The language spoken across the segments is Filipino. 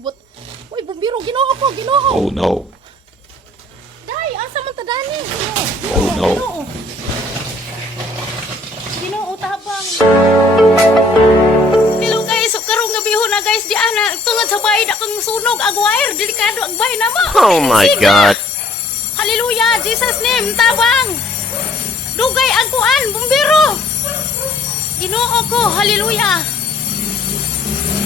bubot. Uy, bumbiro, Ginoo ko, Ginoo. Oh no. Day, asa man ta dani? Oh no. Ginoo. Ginoo tabang. Hello guys, karong gabi ho na guys, di ana tungod sa bahay na kang sunog ag wire, delikado ang bahay na mo. Oh my God. Hallelujah, Jesus name, tabang. Dugay ang kuan, bumbiro. Ginoo ko, hallelujah.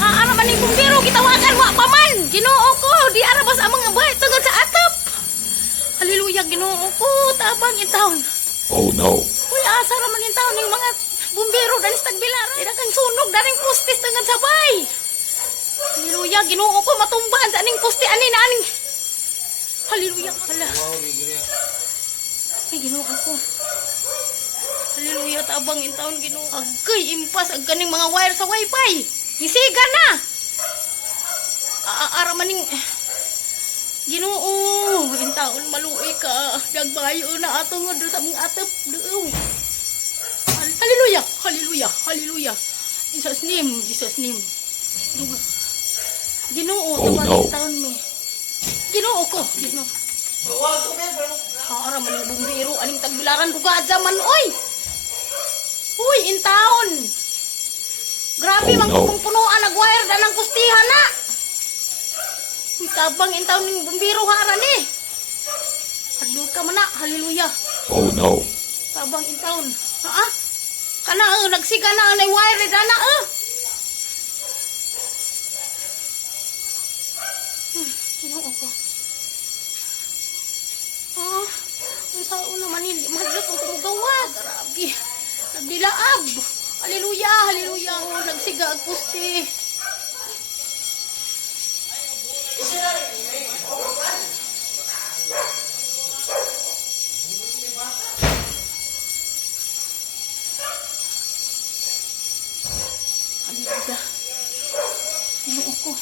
Ano man yung bumbiro, gitawagan wa pa man. Ginoo ko, di arabas ang mga bahay tungod sa atap. Hallelujah, Ginoo ko, tabang in town. Oh no. Uy, asa raman in town yung mga bumbiro danis tagbilar. Ida kang sunog daring postis tungod sa bahay. Hallelujah, Ginoo ko, matumbahan sa aning poste ani na aning. Hallelujah, hala. Ay, Ginoo ko. Hallelujah, tabang in town, Ginoo. Agay, impas, ag kaning mga wire sa wifi. Isiga na! Aramaning... Ginoo, in taon maluoy ka. Dagbayo na atong sa mga atap. Hallelujah, hallelujah, hallelujah. Jesus name, Jesus name. Ginoo, tabang in town mo. Ginoo ko, Ginoo. Aramaning bumbiro, aning tagbilaran bugad man, oy! Uy, in town! Grabe, mang punuan nag-wire na ng kustihan na. Uy, tabang in town ng bumbiro haran eh. Hadlog ka man na, hallelujah. Oh no. Tabang in town. Ha? Kana, nagsiga na ang wire na na, Ginoo ko. Ang sao naman, mahadlok ang kumugawa. Grabe. Nagdilaab. Hallelujah, hallelujah. Oh, nagsiga ang puste. Hallelujah. Ginoo ko.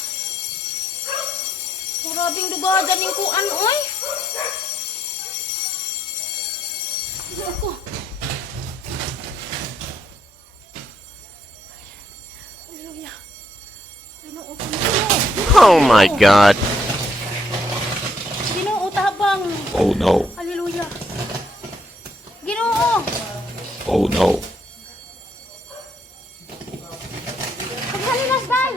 Marabing dugadan ng kuan, oy. Ginoo ko. Oh my God. Ginoo tabang. Oh no. Hallelujah. Ginoo. Oh no. Paghalinas day.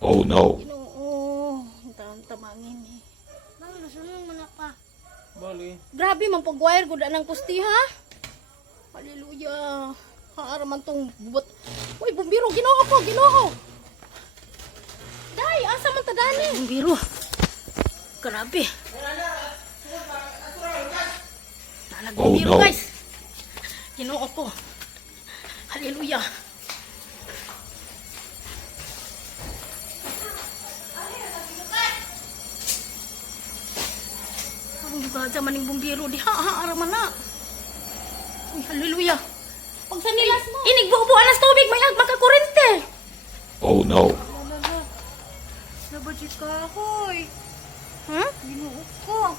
Oh no. Ginoo, tamangin eh. Bang, nasunod mo na pa. Bali. Grabe man pag-wire gud ng pusti ha. Hallelujah. Haara man tong bubot. Uy, bumbiro, Ginoo ko, Ginoo. Day, asa man ta dani? Bumbiro. Grabe. Bumbiro, no. guys. Ginoo ko. Hallelujah. Gaja maning bumbiro di araman na. Uy, hallelujah. Pag sa nilas mo. Inig buubuan ng tubig, may makakurente. Oh no. Nabadjit ka ako eh. Hmm? Ginoo ko.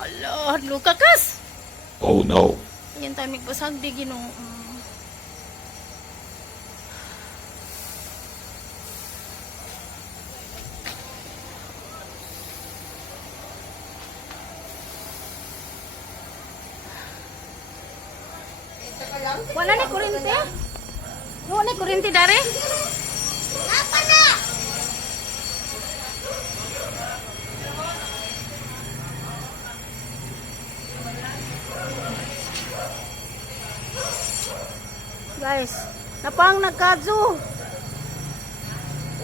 Hala, lukakas. Oh no. Yan tayo magbasag di Ginoo. Wala na kurente? Wala na kurente dari? Apa na? Guys, napang nagkadso.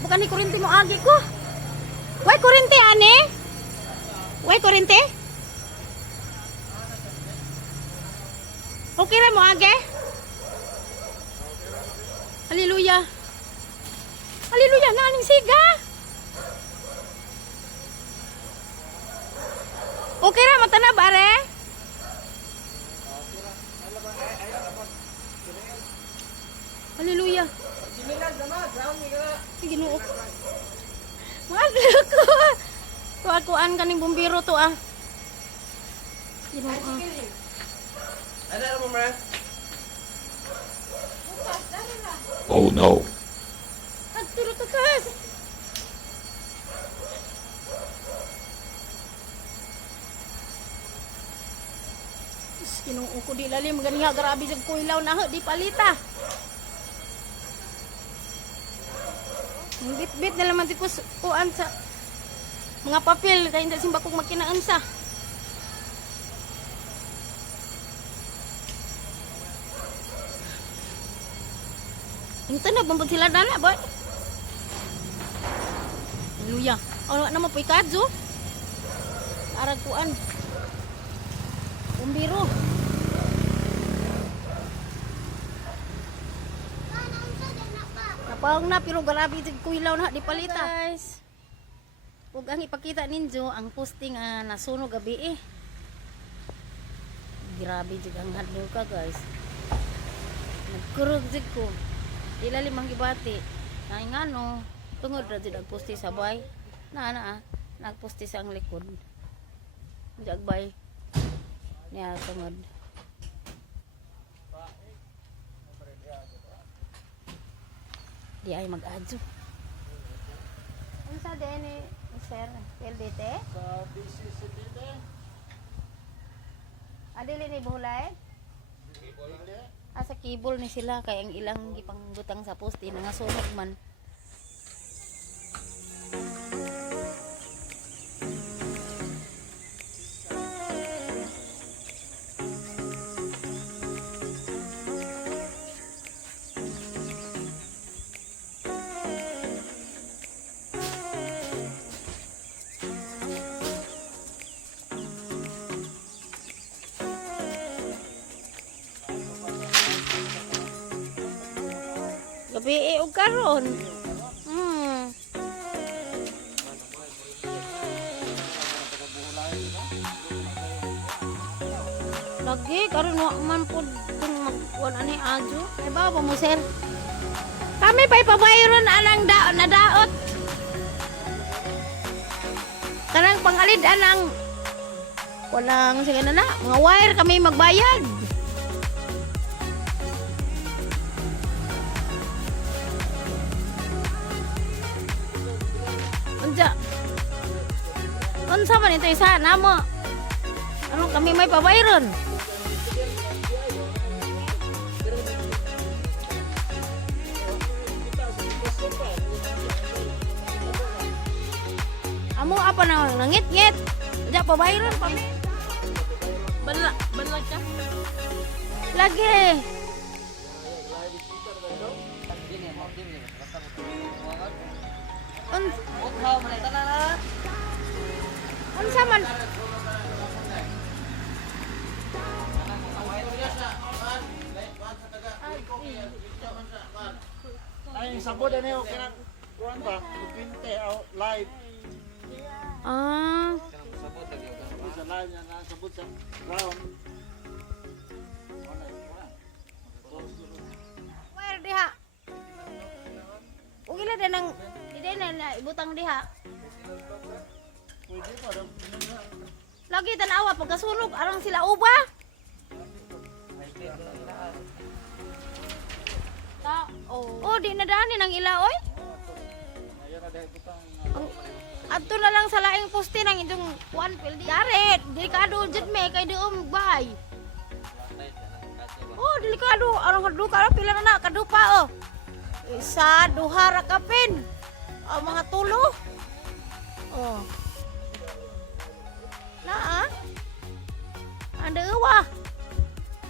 Bukan ni kurente mo agi ko. Way kurente ane? Way kurente? Okay ra mo agi? Hallelujah. Hallelujah, naning siga. Okay ra mo tanab are? Hallelujah. Ay, Ginoo. Mahal ko. kuan kaning bumbiro to ah. Ginoo. Ada mo mra? Oh no. Agturo to kas. Ginoo ko di lalim ganiha grabe sa kuilaw na di palita. Bit-bit na naman si kuan sa mga papel kaya hindi simba kong makinaansa. Hinto na bambod sila dana boy. Haleluya. Ano naman po ikadzo? Arag kuan. Bumbiro. Napawag na pero grabe yung kuilaw na di palita. Guys, huwag ang ipakita ninyo ang posting nasunog gabi eh. Grabe yung ang hadlo ka guys. Nagkurog jud ko. Dila limang gibati. Na ingano, tungod ra jud ang posti sa bay. Nagposti sa ang likod. Jagbay. Niya tungod. Di ay mag-adyo. Ano sa din sir? PLDT? Sa BCCTV. Adili ni Buhulay? Sa kibol ni sila kay ang ilang gipangbutang sa poste nga sunog man. Gabi og karon. Lagi karon wa man pud kung magkuan ani adyo. Ay ba mo sir? Kami pa'y pabayron anang nadaot. Kanang pangalid anang walang sige na mga wire kami magbayad. Unsa man ito isa namo? Ano kami may pabayron? Amo apa na nangit-ngit? Diya pabayron pa. Balag ka. Lagi. Unsa man? Ay sabod ani o kanang kuan ba? Pinte out live. Sa live na sabod sa ground. Wire diha. Ug ila nang di na ibutang diha. Pwede pa daw. Lagi tanawa pagkasunog arang sila uba. Oh, di na daanin ang ilaoy. Ayan na dahil butang. Adto na lang sa laing poste nang itong kuan pildi. Daret, delikado jud me kay diom bay. Oh, delikado arang kaduka pila na kadupa oh. Isa duha ra kapin. Oh, mga tulo. Oh. Naa. Anda uwa.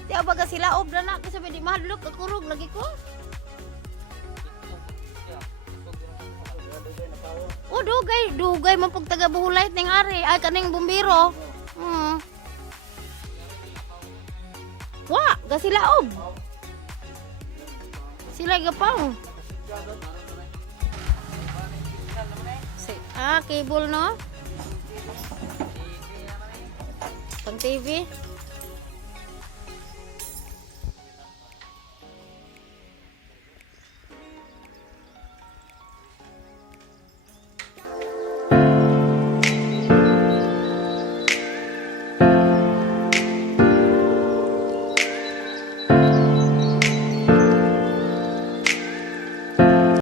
Tiya baga sila obra na kasi di mahadlok kakurog lagi ko. Oh, dugay man pag taga Buhulay ning ari ay kaning bumbiro. Wa, ga sila ob. Sila gapaw. Cable no? Pang TV.